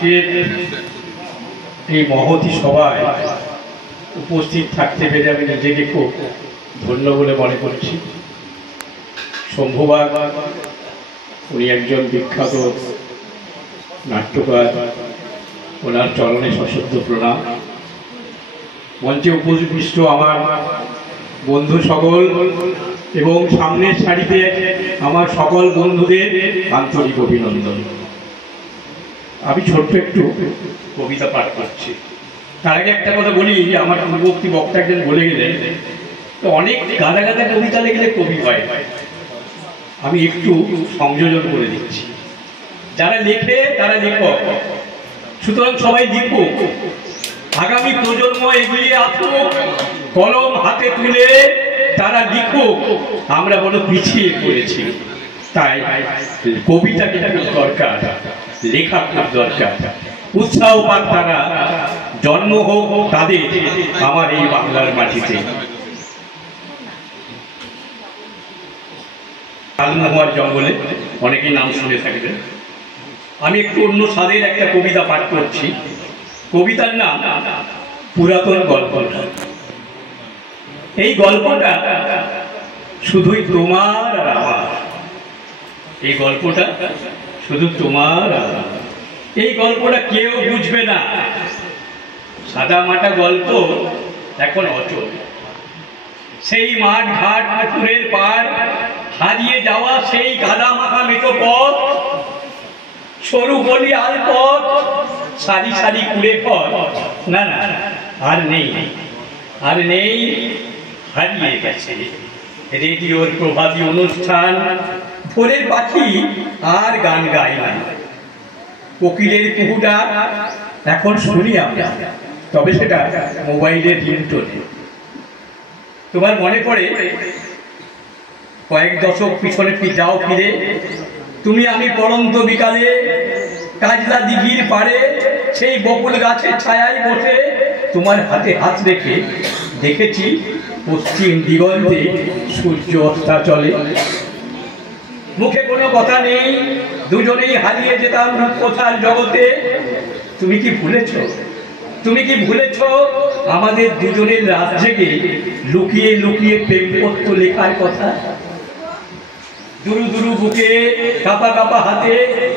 আজকের এই মহতী সভায় উপস্থিত থাকতে পেরে আমি নিজেকে খুব ধন্য বলে মনে করছি। শম্ভুবাগ উনি একজন বিখ্যাত নাট্যকার, ওনার চরণে সশ্রদ্ধ প্রণাম। মঞ্চে উপবিষ্ট আমার বন্ধু সকল এবং সামনের সারিতে আমার সকল বন্ধুদের আন্তরিক অভিনন্দন। আমি ছোট্ট একটু কবিতা পাঠ করছি। তার আগে একটা কথা বলি, আমার পূর্ববর্তী বক্তা একজন বলে গেলেন অনেক গাদা গাদা কবিতা লিখলে কবি হয়। আমি একটু সংযোজন করে দিচ্ছি। যারা লেখে তারা লেখক, সুতরাং সবাই লিখুক। আগামী প্রজন্ম এগিয়ে আসুক, কলম হাতে তুলে তারা লিখুক। আমরা বড় পিছিয়ে পড়েছি, তাই কবিতা খুব দরকার, লেখা খুব দরকার। উৎসাহ পাক তারা, জন্ম হোক তাদের আমার এই বাংলার মাটিতে। লালমোহর জঙ্গলে অনেকেই নাম শুনে থাকবেন। আমি একটু অন্য স্বাদের একটা কবিতা পাঠ করছি। কবিতার নাম পুরাতন গল্প। এই গল্পটা শুধুই তোমার আর আমার, এই গল্পটা শুধু তোমার আর আমার। এই গল্পটা কেউ বুঝবে না, সাদা মাটা গল্প এখন অচল। সেই মাঠ ঘাট পুকুরের পাড়, হারিয়ে যাওয়া সেই কাদা মাখা মেঠো পথ, সরু গলি আল পথ, সারি সারি কুড়ে পথ, না না আর নেই, আর নেই, হারিয়ে গেছে। রেডিওর প্রভাতী অনুষ্ঠান, ভোরের পাখি আর গান গায় না, কোকিলের কুহুটা এখন শুনি আমরা, তবে সেটা মোবাইলের রিংটোনে। তোমার মনে পড়ে কয়েক দশক পিছনে যাও ফিরে, তুমি আমি পড়ন্ত বিকালে কাজলা দিঘির পাড়ে সেই বকুল গাছের ছায়ায় বসে তোমার হাতে হাত রেখে দেখেছি পশ্চিম দিগন্তে সূর্য অস্তাচলে। মুখে কোনো কথা নেই, দুজনেই হারিয়ে যেতাম রূপকথার জগতে। তুমি কি ভুলেছ, তুমি কি ভুলেছ আমাদের দুজনের রাত জেগে লুকিয়ে লুকিয়ে প্রেমপত্র লেখার কথা? দুরু দুরু বুকে কাপা কাপা হাতে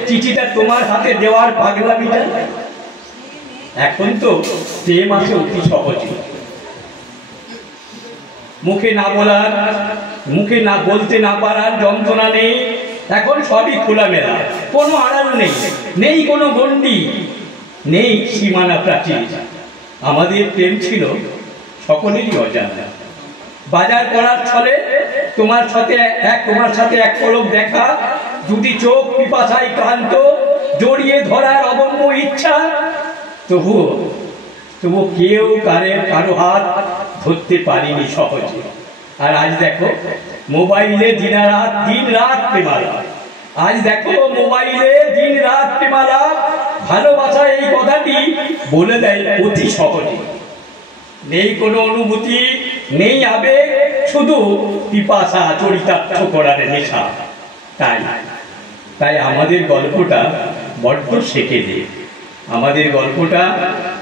চিঠিটা তোমার হাতে দেওয়ার পাগলামিটা। এখন তো প্রেম আছে অতি সহজে, মুখে না বলার, মুখে না বলতে না পারার যন্ত্রণা নেই। এখন সবই খোলামেলা, কোনো আড়াল নেই, নেই কোনো গণ্ডি, নেই সীমানা প্রাচীর। আমাদের প্রেম ছিল সকলেরই অজানা। বাজার করার ছলে তোমার সাথে এক পলক দেখা, দুটি চোখ পিপাসায় ক্লান্ত, জড়িয়ে ধরার অদম্য ইচ্ছা। তবু কেউ কারো হাত ধরতে পারিনি সহজে। আর আজ দেখো মোবাইলে দিন রাত প্রেমালাপ। আজ দেখো মোবাইলে দিন রাত প্রেমালাপ। ভালোবাসা এই কথাটি বলে দেয় অতি সহজে। নেই কোনো অনুভূতি, নেই আবেগ, শুধু পিপাসা চরিতার্থ করার নেশা। তাই আমাদের গল্পটা বড্ড সেকেলে, আমাদের গল্পটা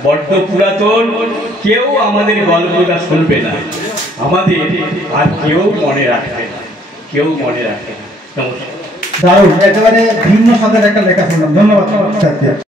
বড্ড পুরাতন। কেউ আমাদের গল্পটা শুনবে না, আমাদের আর কেউ মনে রাখবে না, কেউ মনে রাখবে না। নমস্কার। দারুণ, একেবারে ভিন্ন স্বাদের একটা লেখা শুনলাম। ধন্যবাদ।